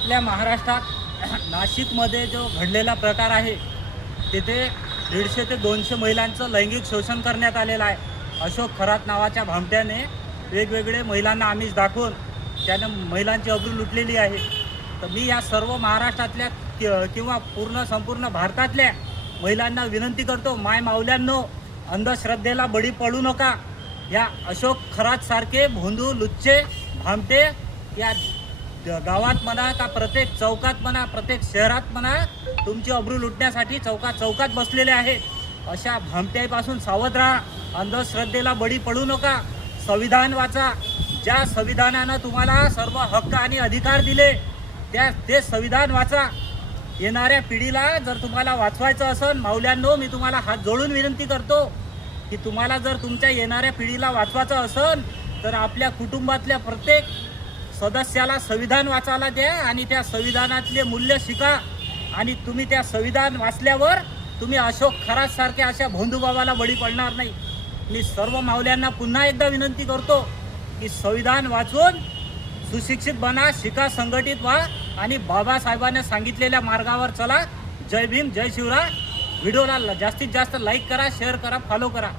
आपल्या महाराष्ट्रात नाशिकमध्ये जो घडलेला प्रकार आहे तिथे 150 ते 200 महिलांचं लैंगिक शोषण करण्यात आलेलं आहे. अशोक खरात नावाच्या भामट्याने वेगवेगळे महिलांना आमिष दाखवून त्यानं महिलांची अब्रू लुटलेली आहे. तर मी या सर्व महाराष्ट्रातल्या किंवा संपूर्ण भारतातल्या महिलांना विनंती करतो, माय माऊल्यांनो, अंधश्रद्धेला बळी पडू नका. या अशोक खरात सारखे भोंदू लुच्चे भामटे या गावात म्हणा का प्रत्येक चौकात म्हणा, प्रत्येक शहरात म्हणा, तुमची अब्रू लुटण्यासाठी चौकात बसलेले आहेत. अशा भामट्यापासून सावध राहा. अंधश्रद्धेला बळी पडू नका. संविधान वाचा. ज्या संविधानानं तुम्हाला सर्व हक्क आणि अधिकार दिले ते संविधान वाचा. येणाऱ्या पिढीला जर तुम्हाला वाचवायचं असेल, माऊल्यांनो, मी तुम्हाला हात जोडून विनंती करतो की तुम्हाला जर तुमच्या येणाऱ्या पिढीला वाचवायचं असेल तर आपल्या कुटुंबातल्या प्रत्येक सदस्याला संविधान वाचायला द्या आणि त्या संविधानातले मूल्य शिका. आणि तुम्ही त्या संविधान वाचल्यावर तुम्ही अशोक खरात सारख्या अशा भोंदूबाबाला बळी पडणार नाही. मी सर्व माऊल्यांना पुन्हा एकदा विनंती करतो की संविधान वाचून सुशिक्षित बना, शिका, संघटित व्हा आणि बाबासाहेबांनी सांगितलेल्या मार्गावर चला. जय भीम, जय शिवराय. व्हिडिओला जास्तीत जास्त लाईक करा, शेअर करा, फॉलो करा.